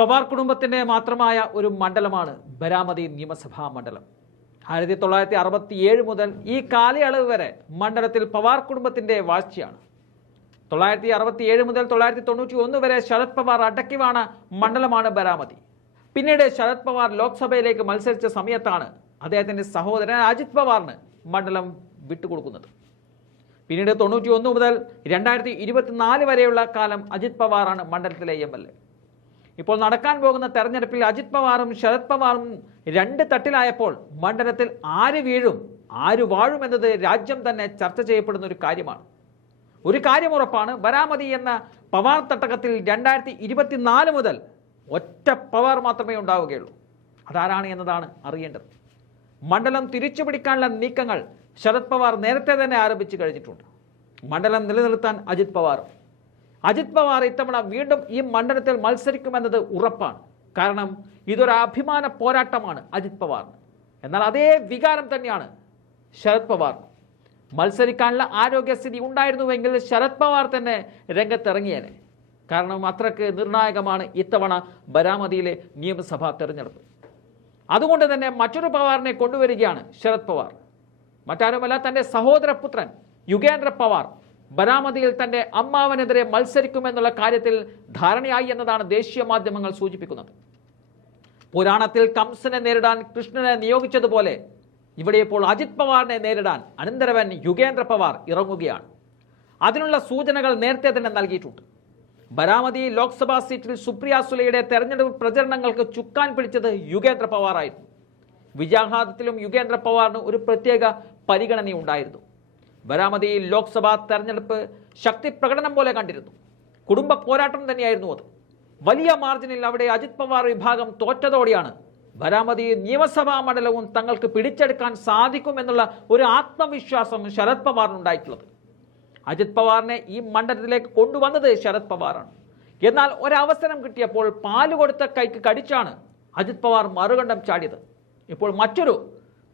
പവാർ കുടുംബത്തിന്റെ മാത്രമായ ഒരു മണ്ഡലമാണ് ബരാമതി നിയമസഭാ മണ്ഡലം. ആയിരത്തി തൊള്ളായിരത്തി അറുപത്തി ഏഴ് മുതൽ ഈ കാലയളവ് വരെ മണ്ഡലത്തിൽ പവാർ കുടുംബത്തിന്റെ വാഴ്ചയാണ്. തൊള്ളായിരത്തി അറുപത്തി ഏഴ് മുതൽ തൊള്ളായിരത്തി തൊണ്ണൂറ്റി ഒന്ന് വരെ ശരത് പവാർ അടക്കിവാണ മണ്ഡലമാണ് ബരാമതി. പിന്നീട് ശരത് പവാർ ലോക്സഭയിലേക്ക് മത്സരിച്ച സമയത്താണ് അദ്ദേഹത്തിന്റെ സഹോദരൻ അജിത് പവാറിന് മണ്ഡലം വിട്ടുകൊടുക്കുന്നത്. പിന്നീട് തൊണ്ണൂറ്റി ഒന്ന് മുതൽ രണ്ടായിരത്തി ഇരുപത്തിനാല് വരെയുള്ള കാലം അജിത് പവാറാണ് മണ്ഡലത്തിലെ എം എൽ എ. ഇപ്പോൾ നടക്കാൻ പോകുന്ന തെരഞ്ഞെടുപ്പിൽ അജിത് പവാറും ശരത് പവാറും രണ്ട് തട്ടിലായപ്പോൾ മണ്ഡലത്തിൽ ആര് വീഴും ആര് വാഴും എന്നത് രാജ്യം തന്നെ ചർച്ച ചെയ്യപ്പെടുന്ന ഒരു കാര്യമാണ്. ഒരു കാര്യം ഉറപ്പാണ് വരാമതി എന്ന പവാർ തട്ടകത്തിൽ രണ്ടായിരത്തി ഇരുപത്തിനാല് മുതൽ ഒറ്റ പവാർ മാത്രമേ ഉണ്ടാവുകയുള്ളൂ. അതാരാണ് എന്നതാണ് അറിയേണ്ടത്. മണ്ഡലം തിരിച്ചു പിടിക്കാനുള്ള നീക്കങ്ങൾ ശരത് പവാർ നേരത്തെ തന്നെ ആരംഭിച്ചു കഴിഞ്ഞിട്ടുണ്ട്. മണ്ഡലം നിലനിർത്താൻ അജിത് പവാറും അജിത് പവാർ ഇത്തവണ വീണ്ടും ഈ മണ്ഡലത്തിൽ മത്സരിക്കുമെന്നത് ഉറപ്പാണ്. കാരണം ഇതൊരു അഭിമാന പോരാട്ടമാണ് അജിത് പവാറിന്. എന്നാൽ അതേ വികാരം തന്നെയാണ് ശരത് പവാർ. മത്സരിക്കാനുള്ള ആരോഗ്യസ്ഥിതി ഉണ്ടായിരുന്നുവെങ്കിൽ ശരത് പവാർ തന്നെ രംഗത്തിറങ്ങിയേനെ. കാരണം അത്രയ്ക്ക് നിർണായകമാണ് ഇത്തവണ ബരാമതിയിലെ നിയമസഭാ തെരഞ്ഞെടുപ്പ്. അതുകൊണ്ട് തന്നെ മറ്റൊരു പവാറിനെ കൊണ്ടുവരികയാണ് ശരത് പവാർ. മറ്റാരുമല്ല തന്റെ സഹോദരപുത്രൻ യുഗേന്ദ്ര പവാർ. ബരാമതിയിൽ തന്റെ അമ്മാവനെതിരെ മത്സരിക്കുമെന്നുള്ള കാര്യത്തിൽ ധാരണയായി എന്നതാണ് ദേശീയ മാധ്യമങ്ങൾ സൂചിപ്പിക്കുന്നത്. പുരാണത്തിൽ കംസനെ നേരിടാൻ കൃഷ്ണനെ നിയോഗിച്ചതുപോലെ ഇവിടെ ഇപ്പോൾ അജിത് പവാറിനെ നേരിടാൻ അനന്തരവൻ യുഗേന്ദ്ര പവാർ ഇറങ്ങുകയാണ്. അതിനുള്ള സൂചനകൾ നേരത്തെ തന്നെ നൽകിയിട്ടുണ്ട്. ബരാമതി ലോക്സഭാ സീറ്റിൽ സുപ്രിയ സുലയുടെ തെരഞ്ഞെടുപ്പ് പ്രചരണങ്ങൾക്ക് ചുക്കാൻ പിടിച്ചത് യുഗേന്ദ്ര പവാറായിരുന്നു. വിജയാഘാതത്തിലും യുഗേന്ദ്ര പവാറിന് ഒരു പ്രത്യേക പരിഗണനയുണ്ടായിരുന്നു. ബരാമതി ലോക്സഭാ തെരഞ്ഞെടുപ്പ് ശക്തി പ്രകടനം പോലെ കണ്ടിരുന്നു. കുടുംബ പോരാട്ടം തന്നെയായിരുന്നു അത്. വലിയ മാർജിനിൽ അവിടെ അജിത് പവാർ വിഭാഗം തോറ്റതോടെയാണ് വരാമതി നിയമസഭാ മണ്ഡലവും തങ്ങൾക്ക് പിടിച്ചെടുക്കാൻ സാധിക്കുമെന്നുള്ള ഒരു ആത്മവിശ്വാസം ശരത് പവാറിനുണ്ടായിട്ടുള്ളത്. അജിത് പവാറിനെ ഈ മണ്ഡലത്തിലേക്ക് കൊണ്ടുവന്നത് ശരത് പവാറാണ്. എന്നാൽ ഒരവസരം കിട്ടിയപ്പോൾ പാൽ കൊടുത്ത കൈക്ക് കടിച്ചാണ് അജിത് പവാർ മറുകണ്ഠം ചാടിയത്. ഇപ്പോൾ മറ്റൊരു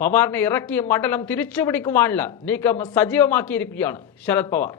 പവാറിനെ ഇറക്കി മണ്ഡലം തിരിച്ചുപിടിക്കുവാനുള്ള നീക്കം സജീവമാക്കിയിരിക്കുകയാണ് ശരത് പവാർ